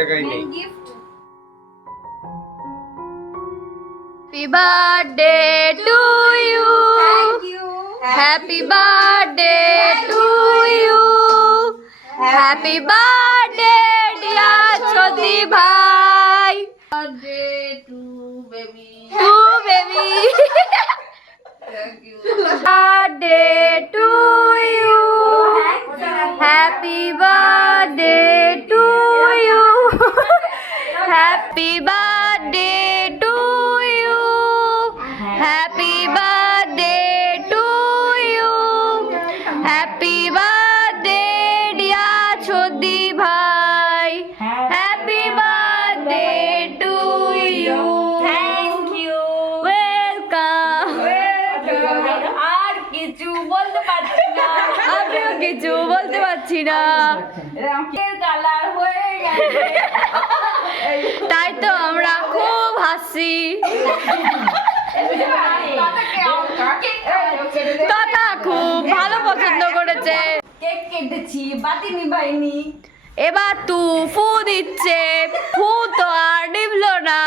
জায়গায় নেই। Happy birthday to you. Thank you. Happy birthday to you. Happy birthday dear Choti bhai. Birthday to baby. To baby. Thank you. Birthday to you. Happy birthday to you. Happy birthday to you. Happy birthday to you. Happy birthday dear Choti bhai. Happy birthday to you. Thank you. Welcome. আর কিছু বলতে পারছি না। আমিও কিছু বলতে পারছি না। রঙের কালার হয়ে গেছে। তাই তো আমরা খুব হাসি। দাদা খুব ভালো পছন্দ করেছে। কেক কেটেছি, বাতি নিভাইনি। এবার তু ফু দিচ্ছে, ফু তো আর নিভলো না।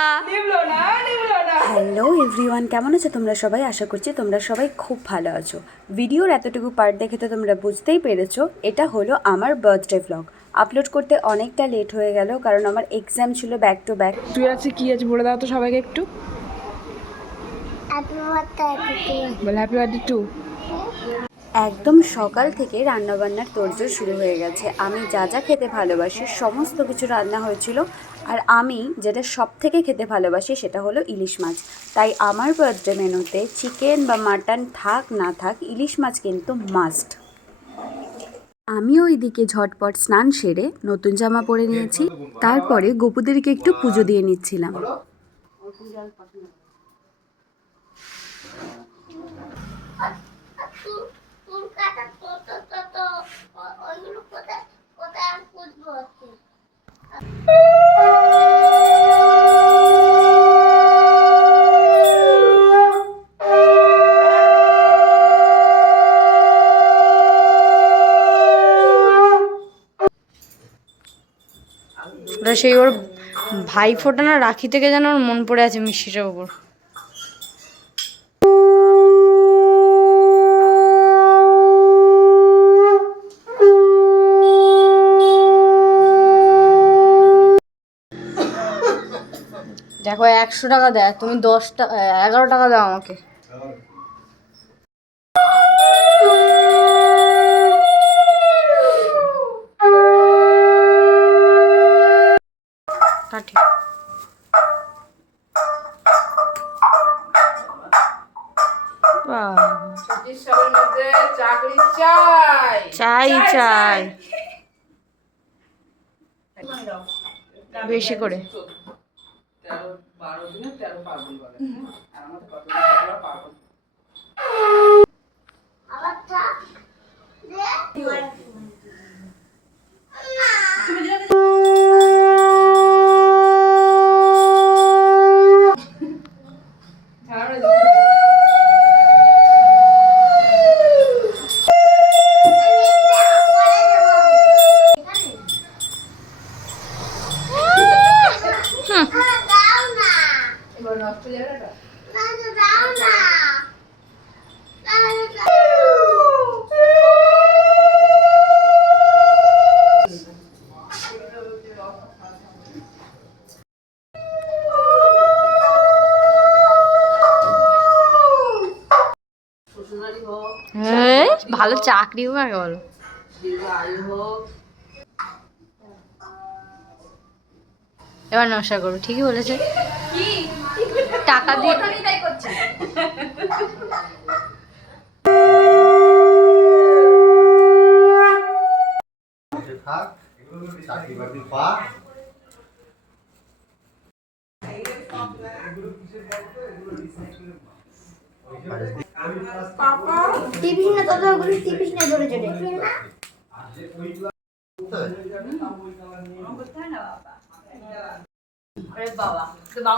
হ্যালো এভরিওয়ান, কেমন আছো তোমরা সবাই? আশা করছি তোমরা সবাই খুব ভালো আছো। ভিডিওর এতটুকু পার্ট দেখে তো তোমরা বুঝতেই পেরেছো এটা হলো আমার বার্থডে ব্লগ। আপলোড করতে অনেকটা লেট হয়ে গেল কারণ আমার এক্সাম ছিল ব্যাক টু ব্যাক। তুই আছে কি আছে বলে দাও তো সবাইকে একটু বল হ্যাপি বার্থডে টু। একদম সকাল থেকে রান্নাবান্নার তোড়জোড় শুরু হয়ে গেছে। আমি যা যা খেতে ভালোবাসি সমস্ত কিছু রান্না হয়েছিল। আর আমি যেটা সব থেকে খেতে ভালোবাসি সেটা হলো ইলিশ মাছ। তাই আমার বার্থডে মেনুতে চিকেন বা মাটন থাক না থাক, ইলিশ মাছ কিন্তু মাস্ট। আমিও ওইদিকে ঝটপট স্নান সেরে নতুন জামা পরে নিয়েছি। তারপরে গোপুদেরকে একটু পুজো দিয়ে নিচ্ছিলাম। ওটা সেই ওর ভাই ফোটা না রাখি থেকে যেন ওর মন পড়ে আছে মিষ্টিটার উপর। দেখো 100 টাকা দেয়, তুমি 10 টাকা 11 টাকা দাও আমাকে। কাঠি চাকরি চাই। চাই চাই বেশি করে। ভালো চাকরি হোক আগে বলো। এবার নমস্কার করবো, ঠিকই বলেছে। টাকা দিয়ে তাই করছি। টিপিস না দাদা, ওগুলো টিপিস না ধরে চলে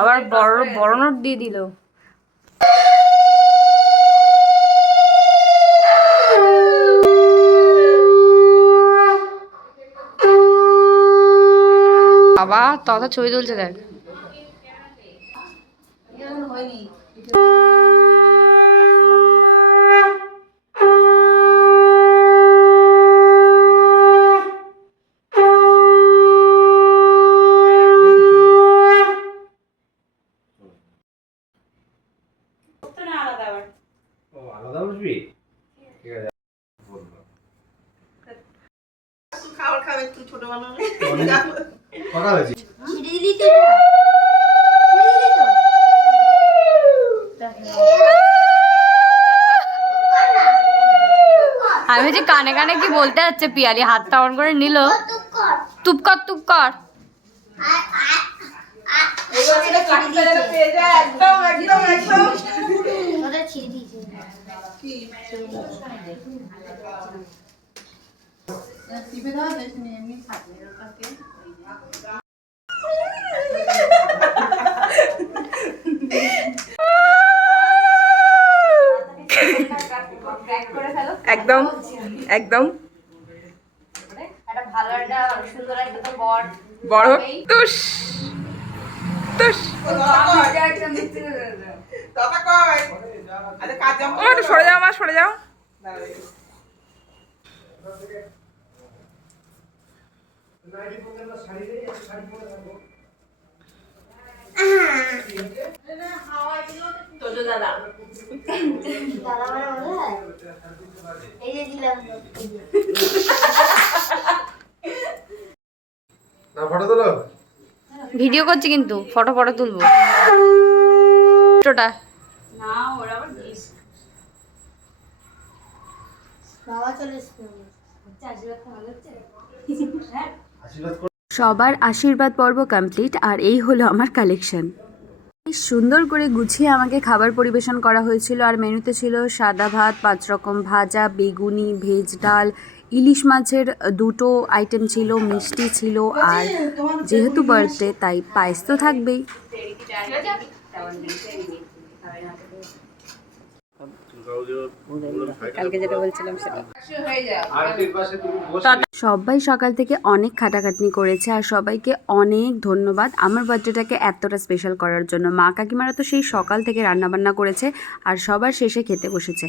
আবার বড় বড় নোট দিয়ে দিল। বাবা তথা ছবি তুলছে দেখ। ও আলাদা বসবি? ঠিক আছে খাবার খাবে একটু ছোট মানুষ কটা হয়েছে? ছিঁড়ে দিলি তো এটা? ছিঁড়ে দিলি তো? আমি যে কানে কানে কি বলতে যাচ্ছে, পিয়ালি হাতটা অন করে নিল। তুই কর। তুপ কর তুপ কর। এবার এটা কাটতে যেন পেয়ে যায় একদম একদম একদম ওটা ছিঁড়ে দিয়েছে। একদম একদম একটা ভালো একটা সুন্দর একটা তো বর বড় তুস তুস কথা কয় আরে কাজ জামা ও একটু সরে যাও মা সরে যাও তোজো দাদা দাদা মানে মনে হয়? এই যে দিলাম তো, এই যে। না ফটো তোলো। ভিডিও করছি কিন্তু ফটো ফটো তুলবো। ফটোটা না ওরা আবার দিস বাবা চলে এসছে। আশীর্বাদ ভালো হচ্ছে হ্যাঁ আশীর্বাদ কর। সবার আশীর্বাদ পর্ব কমপ্লিট, আর এই হলো আমার কালেকশন। সুন্দর করে গুছিয়ে আমাকে খাবার পরিবেশন করা হয়েছিল, আর মেনুতে ছিল সাদা ভাত, 5 রকম ভাজা, বেগুনি, ভেজ ডাল, ইলিশ মাছের 2টো আইটেম ছিল, মিষ্টি ছিল, আর যেহেতু বার্থডে তাই পায়েস তো থাকবেই। কালকে যেটা বলছিলাম সেটা। হয়ে যায় সবাই সকাল থেকে অনেক খাটাখাটনি করেছে, আর সবাইকে অনেক ধন্যবাদ আমার বার্থডেটাকে এতটা স্পেশাল করার জন্য। মা কাকিমারা তো সেই সকাল থেকে রান্নাবান্না করেছে আর সবার শেষে খেতে বসেছে।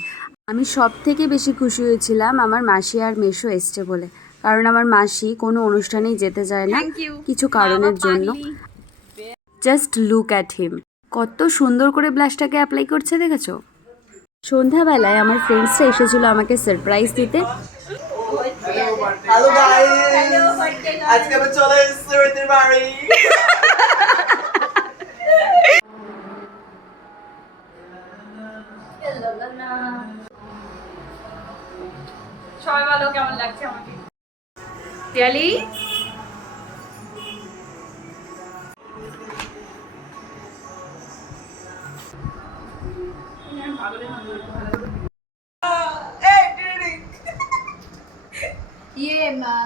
আমি সব থেকে বেশি খুশি হয়েছিলাম আমার মাসি আর মেসো এসছে বলে, কারণ আমার মাসি কোনো অনুষ্ঠানেই যেতে যায় না কিছু কারণের জন্য। জাস্ট লুক অ্যাট হিম, কত সুন্দর করে ব্লাশটাকে অ্যাপ্লাই করছে দেখেছো। সন্ধ্যাবেলায় আমার ফ্রেন্ডসরা এসেছিল আমাকে সারপ্রাইজ দিতে। হ্যালো গাইস আজকে আমি চলে এসেছি ওদের বাড়ি সবাই ভালো কেমন লাগছে আমাকে পিয়ালি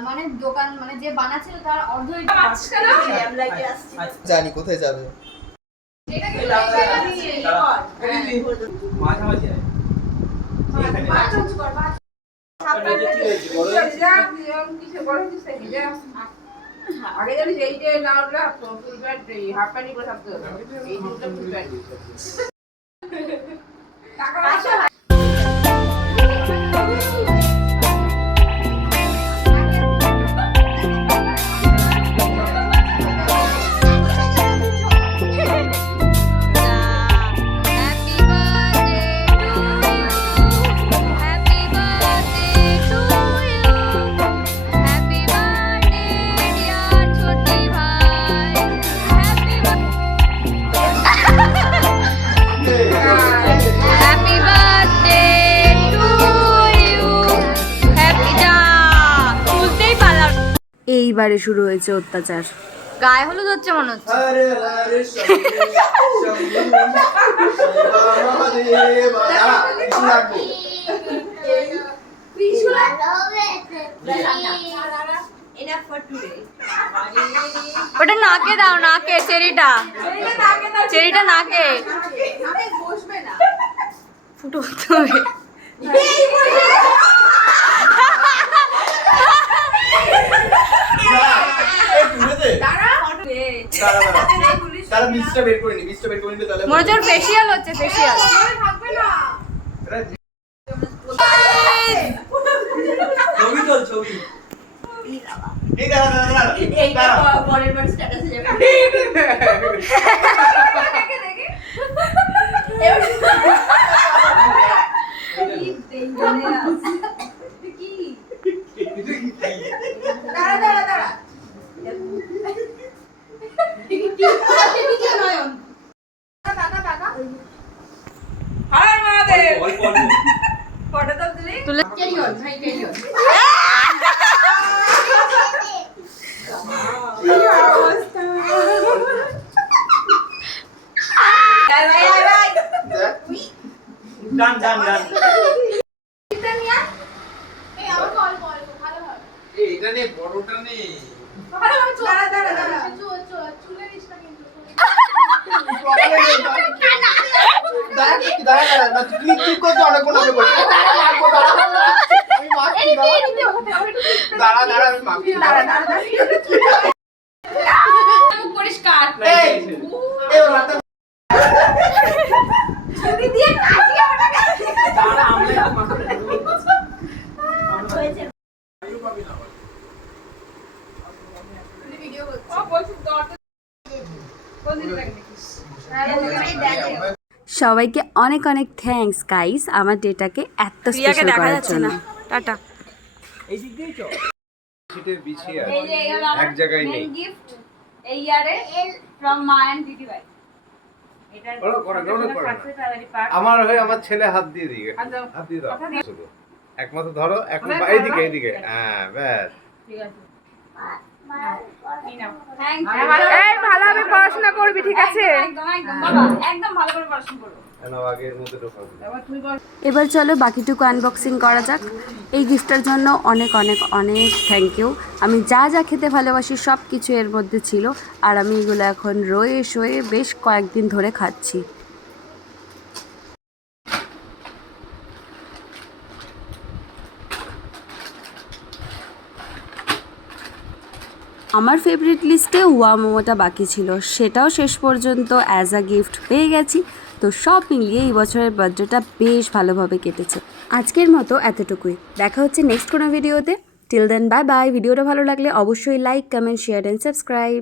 মানে দোকান মানে যে বানাচ্ছিল তার অর্ধই জানি কোথায় যাবে মাঝামাঝি আয়। আগে জানিস এইটা না উঠলে ফুল প্যান্ট হাফ প্যান্ট করে থাকতে হবে এই দুটো ফুল প্যান্ট এইবারে শুরু হয়েছে অত্যাচার। গায়ে হলুদ হচ্ছে মনে হচ্ছে। হরে হরে শম্ভু মহাদেব দাঁড়া কিছু লাগবো ওটা নাকে দাও, নাকে চেরিটা, চেরিটা নাকে ফুটো করতে হবে। দাঁড়া তারা বীজটা বের করে নি, বীজটা বের করে নিলে তাহলে মনোজোর ফেসিয়াল হচ্ছে ফেসিয়াল। ছবি তোল ছবি। এই দাঁড়া পরের বার স্ট্যাটাসে যাবে হার মহাদেব অল্প ফটো তো দিলি তুলে ক্যারি অন ভাই ক্যারি অন ডান ডান ডান। এটা নে বড়টা নে। দাঁড়া না তুই কি করছিস অনেক কোন হবে বল। আমি মারছি দাঁড়া দাঁড়া আমি মারছি দাঁড়া করিস কাট এই এই ওটা ছুরি দিয়ে কাটিয়ে ওটাকে দাঁড়া আমরা মাথা হয়েছে ভিডিও করছি ও বলছি দরজা কোন দিকে দেখিস সবাইকে অনেক অনেক থ্যাঙ্কস গাইস আমার ডেটাকে এত স্পেশাল করার জন্য। টাটা। শীতের বিছিয়ে আছে। এই যে এই হলো আমার এক জায়গায় নেই। মেন গিফট এই ইয়ারে ফ্রম মা এন্ড দিদি ভাই এটা ওরা করে না, ওরা করে না। সাকসেসফুলি পার্ট আমার হয়ে আমার ছেলে হাত দিয়ে দিকে হাত দাও। হাত দিয়ে দাও কথা দিয়ে- শুধু এক মাথা ধরো এক অনেক মাথা এইদিকে ধরো। এইদিকে হ্যাঁ ব্যাস ঠিক আছে থ্যাংক এই ভালোভাবে পড়াশোনা করবি, ঠিক আছে? একদম একদম বাবা একদম ভালো করে পড়াশোনা করো নাও আগে এর মধ্যে ঢোকাও এবার তুই বল এবার চলো বাকিটুকু আনবক্সিং করা যাক। এই গিফটটার জন্য অনেক অনেক অনেক থ্যাংক ইউ। আমি যা যা খেতে ভালোবাসি সব কিছু এর মধ্যে ছিল, আর আমি এগুলো এখন রয়ে শয়ে বেশ কয়েকদিন ধরে খাচ্ছি। আমার ফেভারিট লিস্টে ওয়া মোমোটা বাকি ছিল, সেটাও শেষ পর্যন্ত অ্যাজ আ গিফট পেয়ে গেছি। তো সব মিলিয়ে এই বছরের বার্থডেটা বেশ ভালোভাবে কেটেছে। আজকের মতো এতটুকুই, দেখা হচ্ছে নেক্সট কোনো ভিডিওতে। Till then bye bye. ভিডিওটা ভালো লাগলে অবশ্যই like, comment, share and subscribe.